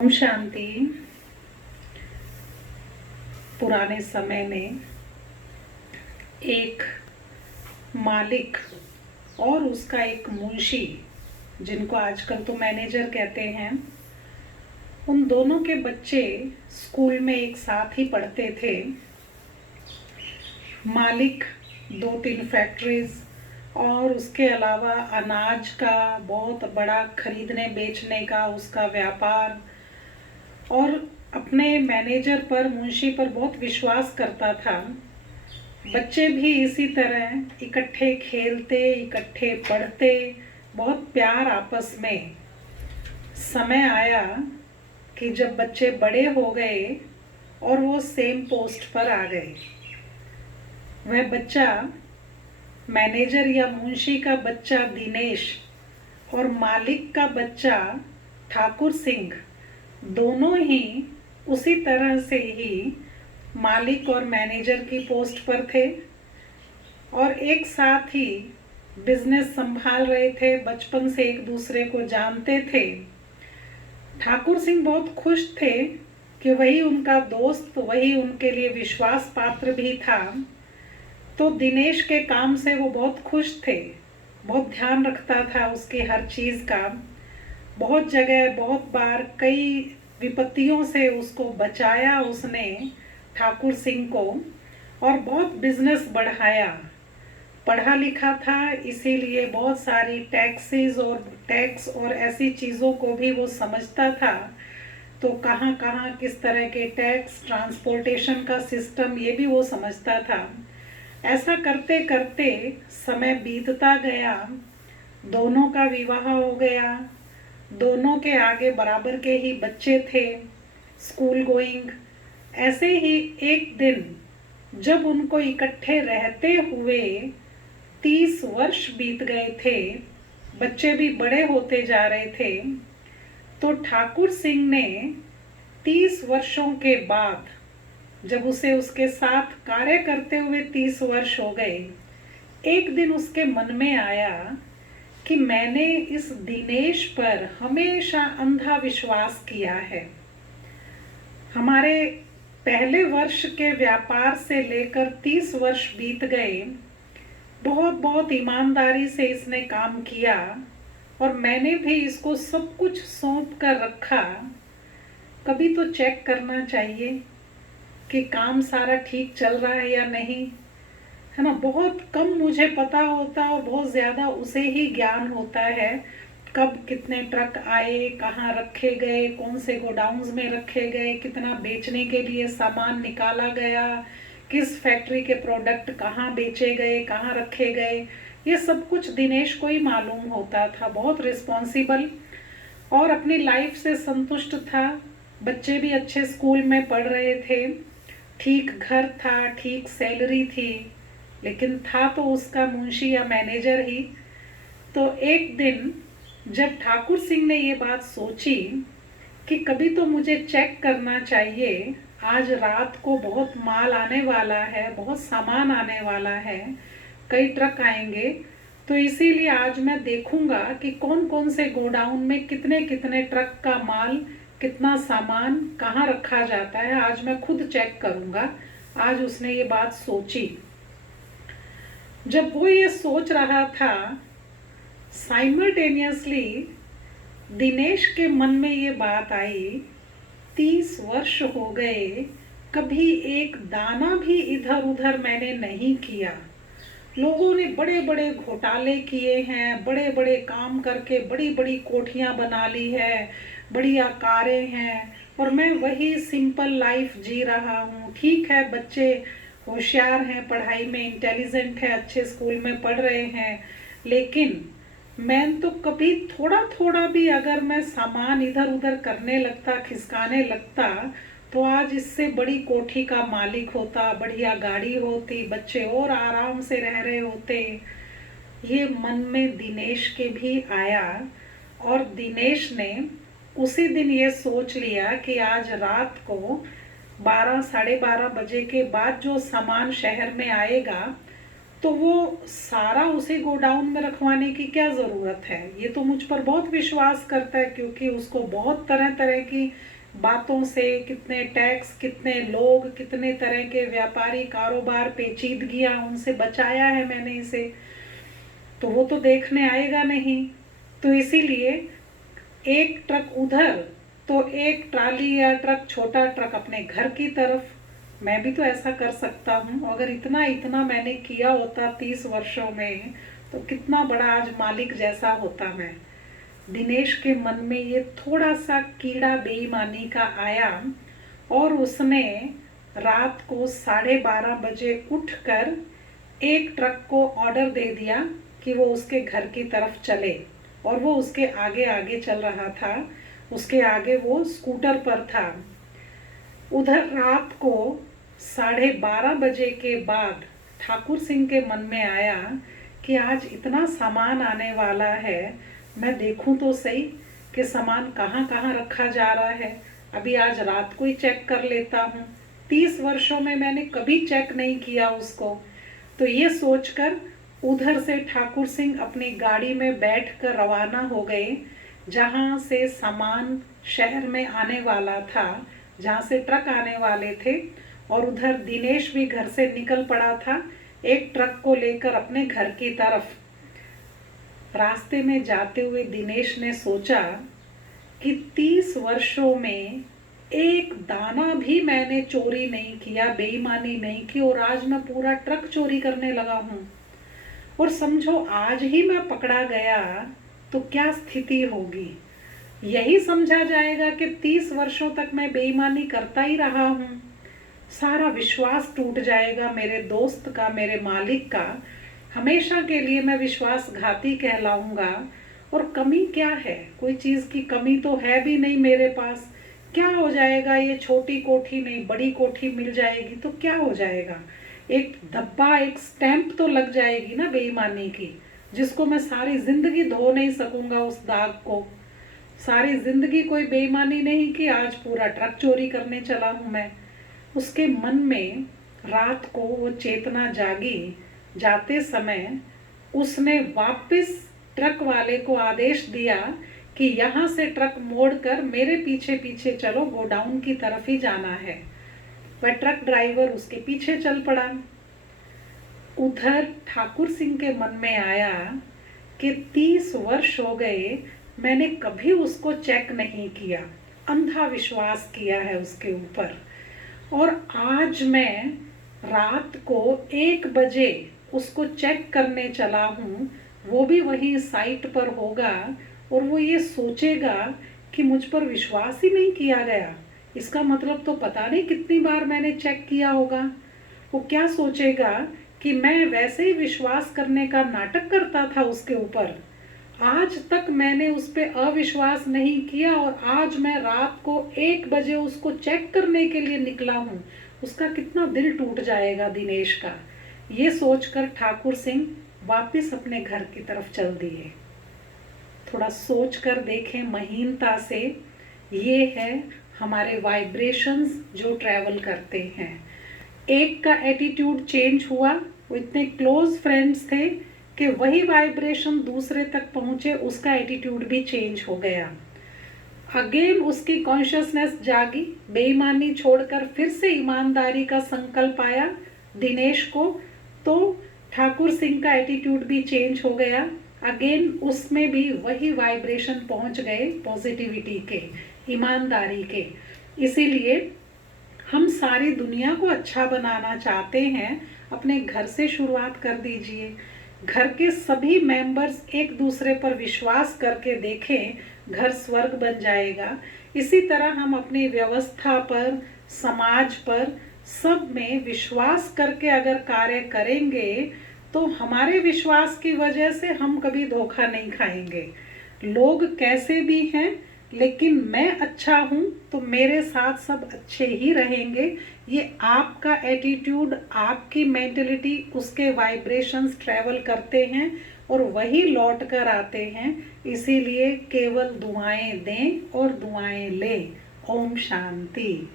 ओम शांति। पुराने समय में एक मालिक और उसका एक मुंशी, जिनको आजकल तो मैनेजर कहते हैं, उन दोनों के बच्चे स्कूल में एक साथ ही पढ़ते थे। मालिक 2-3 फैक्ट्रीज और उसके अलावा अनाज का बहुत बड़ा खरीदने बेचने का उसका व्यापार, और अपने मैनेजर पर, मुंशी पर बहुत विश्वास करता था। बच्चे भी इसी तरह इकट्ठे खेलते, इकट्ठे पढ़ते, बहुत प्यार आपस में। समय आया कि जब बच्चे बड़े हो गए और वो सेम पोस्ट पर आ गए। वह बच्चा, मैनेजर या मुंशी का बच्चा दिनेश और मालिक का बच्चा ठाकुर सिंह, दोनों ही उसी तरह से ही मालिक और मैनेजर की पोस्ट पर थे और एक साथ ही बिजनेस संभाल रहे थे। बचपन से एक दूसरे को जानते थे। ठाकुर सिंह बहुत खुश थे कि वही उनका दोस्त, वही उनके लिए विश्वास पात्र भी था। तो दिनेश के काम से वो बहुत खुश थे, बहुत ध्यान रखता था उसकी हर चीज़ का। बहुत जगह, बहुत बार, कई विपत्तियों से उसको बचाया उसने, ठाकुर सिंह को, और बहुत बिजनेस बढ़ाया। पढ़ा लिखा था, इसीलिए बहुत सारी टैक्स और ऐसी चीज़ों को भी वो समझता था। तो कहाँ कहाँ किस तरह के टैक्स, ट्रांसपोर्टेशन का सिस्टम, ये भी वो समझता था। ऐसा करते करते समय बीतता गया। दोनों का विवाह हो गया। दोनों के आगे बराबर के ही बच्चे थे, स्कूल गोइंग। ऐसे ही एक दिन जब उनको इकट्ठे रहते हुए 30 वर्ष बीत गए थे, बच्चे भी बड़े होते जा रहे थे, तो ठाकुर सिंह ने 30 वर्षों के बाद, जब उसे उसके साथ कार्य करते हुए 30 वर्ष हो गए, एक दिन उसके मन में आया कि मैंने इस दिनेश पर हमेशा अंधा विश्वास किया है। हमारे पहले वर्ष के व्यापार से लेकर 30 वर्ष बीत गए। बहुत बहुत ईमानदारी से इसने काम किया और मैंने भी इसको सब कुछ सौंप कर रखा। कभी तो चेक करना चाहिए कि काम सारा ठीक चल रहा है या नहीं, है ना। बहुत कम मुझे पता होता और बहुत ज़्यादा उसे ही ज्ञान होता है, कब कितने ट्रक आए, कहाँ रखे गए, कौन से गोडाउन्स में रखे गए, कितना बेचने के लिए सामान निकाला गया, किस फैक्ट्री के प्रोडक्ट कहाँ बेचे गए, कहाँ रखे गए, ये सब कुछ दिनेश को ही मालूम होता था। बहुत रिस्पॉन्सिबल और अपनी लाइफ से संतुष्ट था। बच्चे भी अच्छे स्कूल में पढ़ रहे थे, ठीक घर था, ठीक सैलरी थी, लेकिन था तो उसका मुंशी या मैनेजर ही। तो एक दिन जब ठाकुर सिंह ने ये बात सोची कि कभी तो मुझे चेक करना चाहिए, आज रात को बहुत माल आने वाला है, बहुत सामान आने वाला है, कई ट्रक आएंगे, तो इसीलिए आज मैं देखूंगा कि कौन कौन से गोडाउन में कितने कितने ट्रक का माल, कितना सामान कहाँ रखा जाता है, आज मैं खुद चेक करूंगा। आज उसने ये बात सोची। जब वो ये सोच रहा था, साइमल्टेनियसली दिनेश के मन में ये बात आई, 30 वर्ष हो गए, कभी एक दाना भी इधर उधर मैंने नहीं किया। लोगों ने बड़े बड़े घोटाले किए हैं, बड़े बड़े काम करके बड़ी बड़ी कोठियां बना ली है, बढ़िया कारें हैं, और मैं वही सिंपल लाइफ जी रहा हूँ। ठीक है, बच्चे होशियार हैं, पढ़ाई में इंटेलिजेंट है, अच्छे स्कूल में पढ़ रहे हैं, लेकिन मैं तो कभी थोड़ा थोड़ा भी अगर मैं सामान इधर उधर करने लगता, खिसकाने लगता, तो आज इससे बड़ी कोठी का मालिक होता, बढ़िया गाड़ी होती, बच्चे और आराम से रह रहे होते। ये मन में दिनेश के भी आया और दिनेश ने उसी दिन ये सोच लिया कि आज रात को 12 साढ़े 12 बजे के बाद जो सामान शहर में आएगा, तो वो सारा उसे गोडाउन में रखवाने की क्या ज़रूरत है। ये तो मुझ पर बहुत विश्वास करता है, क्योंकि उसको बहुत तरह तरह की बातों से, कितने टैक्स, कितने लोग, कितने तरह के व्यापारी, कारोबार, पेचीदगियां, उनसे बचाया है मैंने इसे। तो वो तो देखने आएगा नहीं। तो इसीलिए एक ट्रक उधर तो एक ट्राली या ट्रक, छोटा ट्रक अपने घर की तरफ। मैं भी तो ऐसा कर सकता हूँ। अगर इतना इतना मैंने किया होता 30 वर्षों में, तो कितना बड़ा आज मालिक जैसा होता मैं। दिनेश के मन में ये थोड़ा सा कीड़ा बेईमानी का आया, और उसने रात को 12:30 बजे उठकर एक ट्रक को ऑर्डर दे दिया कि वो उसके घर की तरफ चले। और वो उसके आगे आगे चल रहा था, उसके आगे वो स्कूटर पर था। उधर रात को 12:30 बजे के बाद ठाकुर सिंह के मन में आया कि आज इतना सामान आने वाला है, मैं देखूं तो सही कि सामान कहाँ कहाँ रखा जा रहा है। अभी आज रात को ही चेक कर लेता हूँ। 30 वर्षों में मैंने कभी चेक नहीं किया उसको। तो ये सोचकर उधर से ठाकुर सिंह अपनी गाड़ी में बैठकर रवाना हो गए, जहाँ से सामान शहर में आने वाला था, जहाँ से ट्रक आने वाले थे। और उधर दिनेश भी घर से निकल पड़ा था एक ट्रक को लेकर अपने घर की तरफ। रास्ते में जाते हुए दिनेश ने सोचा कि 30 वर्षों में एक दाना भी मैंने चोरी नहीं किया, बेईमानी नहीं की, और आज मैं पूरा ट्रक चोरी करने लगा हूँ। और समझो आज ही मैं पकड़ा गया तो क्या स्थिति होगी। यही समझा जाएगा कि 30 वर्षों तक मैं बेईमानी करता ही रहा हूँ। सारा विश्वास टूट जाएगा मेरे दोस्त का, मेरे मालिक का। हमेशा के लिए मैं विश्वासघाती कहलाऊंगा। और कमी क्या है, कोई चीज़ की कमी तो है भी नहीं मेरे पास। क्या हो जाएगा, ये छोटी कोठी नहीं बड़ी कोठी मिल जाएगी तो क्या हो जाएगा। एक धब्बा, एक स्टैंप तो लग जाएगी ना बेईमानी की, जिसको मैं सारी जिंदगी धो नहीं सकूंगा उस दाग को। सारी जिंदगी कोई बेईमानी नहीं की, आज पूरा ट्रक चोरी करने चला हूं मैं। उसके मन में रात को वो चेतना जागी। जाते समय उसने वापस ट्रक वाले को आदेश दिया कि यहाँ से ट्रक मोड़कर मेरे पीछे पीछे चलो, गोडाउन की तरफ ही जाना है। वह ट्रक ड्राइवर उसके पीछे चल पड़ा। उधर ठाकुर सिंह के मन में आया कि 30 वर्ष हो गए, मैंने कभी उसको चेक नहीं किया, अंधा विश्वास किया है उसके ऊपर। और आज मैं रात को 1 बजे उसको चेक करने चला हूँ, वो भी वही साइट पर होगा, और वो ये सोचेगा कि मुझ पर विश्वास ही नहीं किया गया। इसका मतलब तो पता नहीं कितनी बार मैंने चेक किया होगा। वो क्या सोचेगा कि मैं वैसे ही विश्वास करने का नाटक करता था उसके ऊपर। आज तक मैंने उस पर अविश्वास नहीं किया, और आज मैं रात को 1 बजे उसको चेक करने के लिए निकला हूँ। उसका कितना दिल टूट जाएगा दिनेश का। ये सोचकर ठाकुर सिंह वापस अपने घर की तरफ चल दिए। थोड़ा सोच कर देखें महीनता से। ये है हमारे वाइब्रेशंस जो ट्रैवल करते हैं। एक का एटीट्यूड चेंज हुआ, वो इतने क्लोज फ्रेंड्स थे कि वही वाइब्रेशन दूसरे तक पहुंचे, उसका एटीट्यूड भी चेंज हो गया। अगेन उसकी कॉन्शियसनेस जागी, बेईमानी छोड़कर फिर से ईमानदारी का संकल्प आया दिनेश को, तो ठाकुर सिंह का एटीट्यूड भी चेंज हो गया। अगेन उसमें भी वही वाइब्रेशन पहुंच गए, पॉजिटिविटी के, ईमानदारी के। इसीलिए हम सारी दुनिया को अच्छा बनाना चाहते हैं, अपने घर से शुरुआत कर दीजिए। घर के सभी मेंबर्स एक दूसरे पर विश्वास करके देखें, घर स्वर्ग बन जाएगा। इसी तरह हम अपनी व्यवस्था पर, समाज पर, सब में विश्वास करके अगर कार्य करेंगे तो हमारे विश्वास की वजह से हम कभी धोखा नहीं खाएंगे। लोग कैसे भी हैं, लेकिन मैं अच्छा हूँ तो मेरे साथ सब अच्छे ही रहेंगे। ये आपका एटीट्यूड, आपकी मेंटलिटी, उसके वाइब्रेशंस ट्रैवल करते हैं और वही लौट कर आते हैं। इसीलिए केवल दुआएं दें और दुआएं लें। ओम शांति।